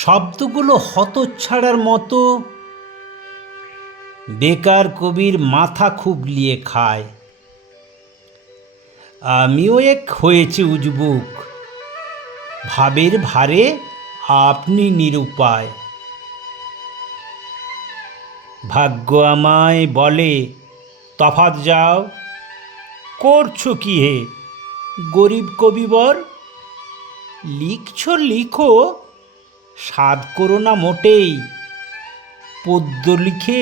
শব্দগুলো হতচ্ছাড়ার মতো, বেকার কবির মাথা খুবলিয়ে খায়। আমিও এক হয়েছে উজবুক, ভাবের ভারে আপনি নিরুপায়। ভাগ্য আমায় বলে তফাৎ যাও, করছো কি হে গরিব কবিবর? লিখছো লিখো, সাধ করো না মোটেই, পদ্য লিখে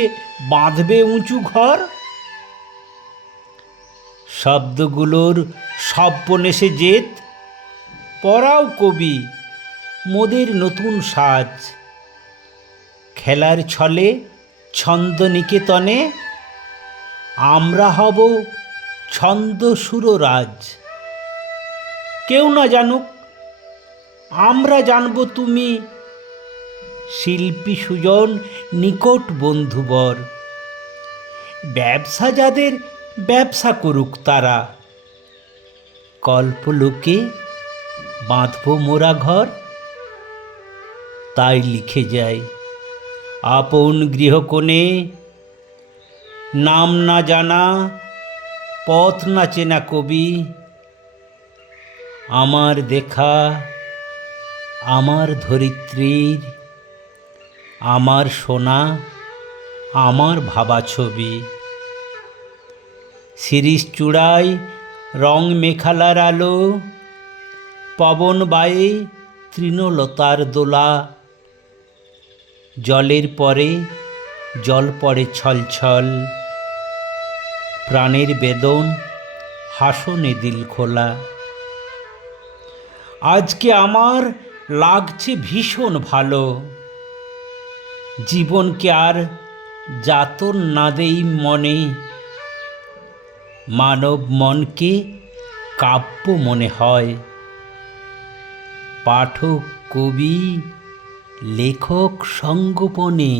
বাঁধবে উঁচু ঘর। শব্দগুলোর সব্বনেশে জেদ, পড়াও কবি মোদের নতুন সাজ। খেলার ছলে ছন্দ নিকেতনে আমরা হব ছন্দ সুররাজ। কেউ না জানুক, আমরা জানব তুমি শিল্পী সুজন নিকট বন্ধুবর। ব্যবসা যাদের ব্যবসা করুক তারা, কল্পলোকে বাঁধব মোরা ঘর। তাই লিখে যাই আপন গৃহকোণে, নাম না জানা পথ না চেনা কবি। আমার দেখা, আমার ধরিত্রীর, আমার শোনা, আমার ভাবা ছবি। শিরীষ চূড়ায় রং মেখালার আলো, পবন বায়ে তৃণলতার দোলা। জলের পরে জল পড়ে ছলছল, প্রাণের বেদন হাসনে দিল খোলা। আজকে আমার লাগছে ভীষণ ভালো, জীবনকে আর যাতন না দেই মনে। মানব মনকে কাব্য মনে হয়, পাঠক কবি লেখক সঙ্গোপনে।